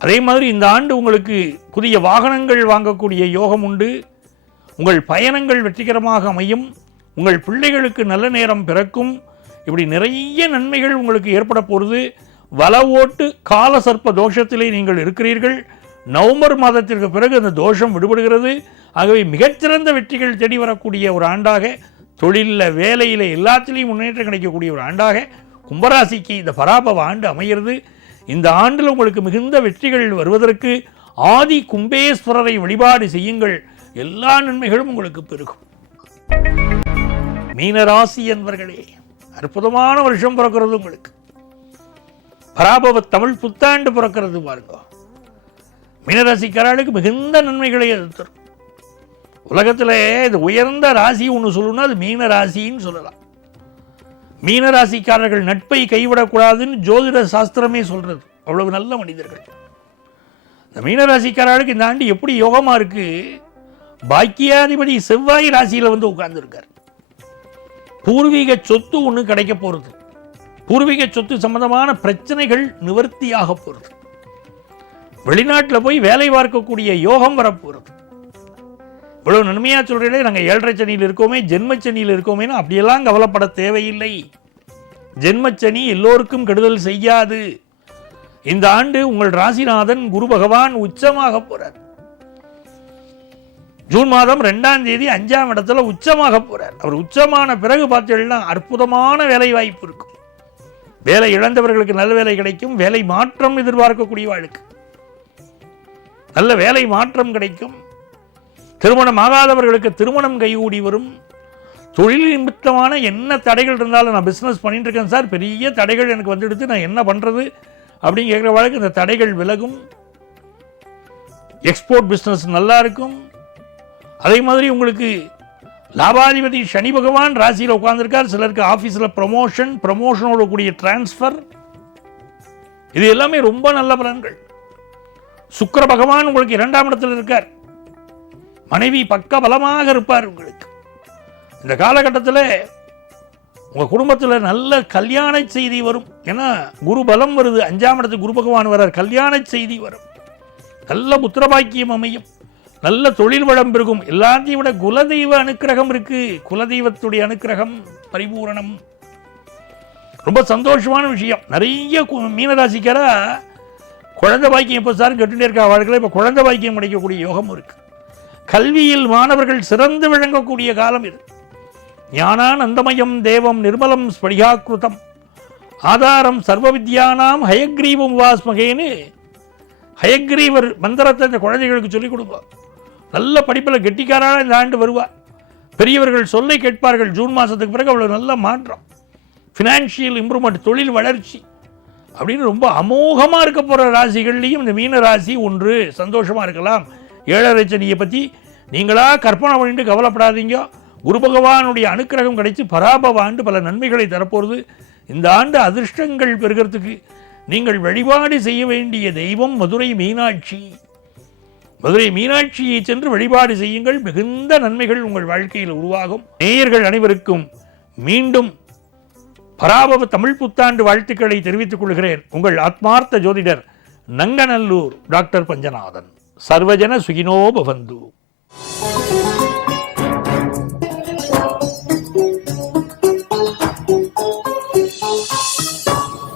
அதே மாதிரி இந்த ஆண்டு உங்களுக்கு புதிய வாகனங்கள் வாங்கக்கூடிய யோகம் உண்டு. உங்கள் பயணங்கள் வெற்றிகரமாக அமையும். உங்கள் பிள்ளைகளுக்கு நல்ல நேரம் பிறக்கும். இப்படி நிறைய நன்மைகள் உங்களுக்கு ஏற்பட போகிறது. வல ஓட்டு கால சர்ப்ப தோஷத்திலே நீங்கள் இருக்கிறீர்கள். நவம்பர் மாதத்திற்கு பிறகு அந்த தோஷம் விடுபடுகிறது. ஆகவே மிகச்சிறந்த வெற்றிகள் தேடி வரக்கூடிய ஒரு ஆண்டாக, தொழிலில் வேலையில் எல்லாத்திலையும் முன்னேற்றம் கிடைக்கக்கூடிய ஒரு ஆண்டாக கும்பராசிக்கு இந்த பராபவ ஆண்டு அமைகிறது. இந்த ஆண்டில் உங்களுக்கு மிகுந்த வெற்றிகள் வருவதற்கு ஆதி கும்பேஸ்வரரை வழிபாடு செய்யுங்கள். எல்லா நன்மைகளும் உங்களுக்கு பெருகும். மீனராசி என்பவர்களே, அற்புதமான வருஷம் பிறக்கிறது உங்களுக்கு. பராபவ தமிழ் புத்தாண்டு பிறக்கிறது பாருங்க. மீனராசிக்காரர்களுக்கு மிகுந்த நன்மைகளை அது தரும். உலகத்தில் இது உயர்ந்த ராசி ஒன்று சொல்லணும்னா அது மீன ராசின்னு சொல்லலாம். மீனராசிக்காரர்கள் நட்பை கைவிடக்கூடாதுன்னு ஜோதிட சாஸ்திரமே சொல்றது. அவ்வளவு நல்ல மனிதர்கள். இந்த மீனராசிக்காரர்களுக்கு இந்த ஆண்டு எப்படி யோகமா இருக்கு. பாக்கியாதிபதி செவ்வாய் ராசியில் வந்து உட்கார்ந்துருக்கார். பூர்வீக சொத்து ஒன்று கிடைக்க போகிறது. பூர்வீக சொத்து சம்பந்தமான பிரச்சனைகள் நிவர்த்தியாக போகிறது. வெளிநாட்டில் போய் வேலை பார்க்கக்கூடிய யோகம் வரப்போகிறது. இவ்வளவு நன்மையா சொல்றீங்களே, நாங்கள் 7.5 சனியில் இருக்கோமே, ஜென்மச்சனியில் இருக்கோமேனா அப்படியெல்லாம் கவலைப்பட தேவையில்லை. ஜென்மச்சனி எல்லோருக்கும் கெடுதல் செய்யாது. இந்த ஆண்டு உங்கள் ராசிநாதன் குரு பகவான் உச்சமாக போறார். ஜூன் மாதம் 2ஆம் தேதி 5ஆம் இடத்துல உச்சமாக போறார். அவர் உச்சமான பிறகு பார்த்தீங்கன்னா அற்புதமான வேலை வாய்ப்பு இருக்கும். வேலை இழந்தவர்களுக்கு நல்ல வேலை கிடைக்கும். வேலை மாற்றம் எதிர்பார்க்கக்கூடிய வாழ்க்கை, நல்ல வேலை மாற்றம் கிடைக்கும். திருமணம் ஆகாதவர்களுக்கு திருமணம் கைகூடி வரும். தொழில் நிமித்தமான என்ன தடைகள் இருந்தாலும், நான் பிஸ்னஸ் பண்ணிட்டு இருக்கேன் சார், பெரிய தடைகள் எனக்கு வந்துடுது, நான் என்ன பண்ணுறது அப்படின்னு கேட்குற வாழ்க்கை இந்த தடைகள் விலகும். எக்ஸ்போர்ட் பிஸ்னஸ் நல்லா இருக்கும். அதே மாதிரி உங்களுக்கு லாபாதிபதி சனி பகவான் ராசியில் உட்கார்ந்துருக்கார். சிலருக்கு ஆஃபீஸில் ப்ரமோஷனோட கூடிய டிரான்ஸ்ஃபர், இது எல்லாமே ரொம்ப நல்ல பலன்கள். சுக்கிர பகவான் உங்களுக்கு 2ஆம் இடத்தில் இருக்கார். மனைவி பக்க பலமாக இருப்பார் உங்களுக்கு. இந்த காலகட்டத்தில் உங்கள் குடும்பத்தில் நல்ல கல்யாண செய்தி வரும். ஏன்னா குரு பலம் வருது, 5ஆம் இடத்துக்கு குரு பகவான் வர்றார். கல்யாண செய்தி வரும். நல்ல புத்திரபாக்கியம் அமையும். நல்ல தொழில் வளம் பெருகும். எல்லாத்தையும் விட குலதெய்வ அனுக்கிரகம் இருக்கு. குலதெய்வத்துடைய அனுக்கிரகம் பரிபூரணம். ரொம்ப சந்தோஷமான விஷயம். நிறைய மீனராசிக்காரா குழந்தை பாக்கியம் எப்போ சார் கேட்டுட்டே இருக்கா வாழ்க்கையில். இப்போ குழந்தை பாக்கியம் கிடைக்கக்கூடிய யோகம் இருக்கு. கல்வியில் மாணவர்கள் சிறந்து விளங்கக்கூடிய காலம் இது. ஞானானந்தமயம் தேவம் நிர்மலம் ஸ்படிகாக்கிருதம் ஆதாரம் சர்வ வித்யானாம் ஹயக்ரீவம் வாஸ்மகேன்னு ஹயக்ரீவர் மந்திரத்தை இந்த குழந்தைகளுக்கு சொல்லிக் கொடுப்போம். நல்ல படிப்பில் கெட்டிக்காரான இந்த ஆண்டு வருவார். பெரியவர்கள் சொல்லை கேட்பார்கள். ஜூன் மாதத்துக்கு பிறகு அவ்வளோ நல்ல மாற்றம், ஃபினான்ஷியல் இம்ப்ரூவ்மெண்ட், தொழில் வளர்ச்சி அப்படின்னு ரொம்ப அமோகமாக இருக்க போகிற ராசிகள்லையும் இந்த மீன ராசி ஒன்று. சந்தோஷமாக இருக்கலாம். 7.5 சனியை பற்றி நீங்களாக கற்பனை பண்ணிட்டு கவலைப்படாதீங்க. குரு பகவானுடைய அனுக்கிரகம் கிடைச்சி பராபவ ஆண்டு பல நன்மைகளை தரப்போகிறது. இந்த ஆண்டு அதிர்ஷ்டங்கள் பெறுகிறதுக்கு நீங்கள் வழிபாடு செய்ய வேண்டிய தெய்வம் மதுரை மீனாட்சி. மதுரை மீனாட்சியை சென்று வழிபாடு செய்யுங்கள். மிகுந்த நன்மைகள் உங்கள் வாழ்க்கையில் உருவாகும். நேயர்கள் அனைவருக்கும் மீண்டும் பராபவ தமிழ் புத்தாண்டு வாழ்த்துக்களை தெரிவித்துக் கொள்கிறேன். உங்கள் ஆத்மார்த்த ஜோதிடர் நங்கநல்லூர் டாக்டர் பஞ்சநாதன். சர்வஜன சுகினோ பவந்து.